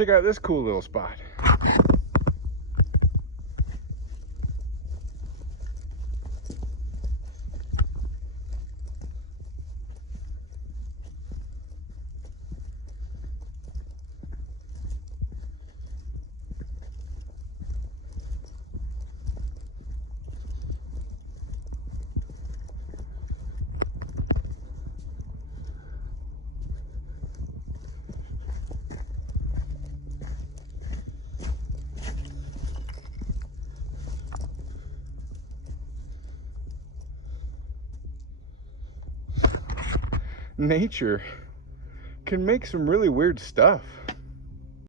check out this cool little spot. Nature can make some really weird stuff.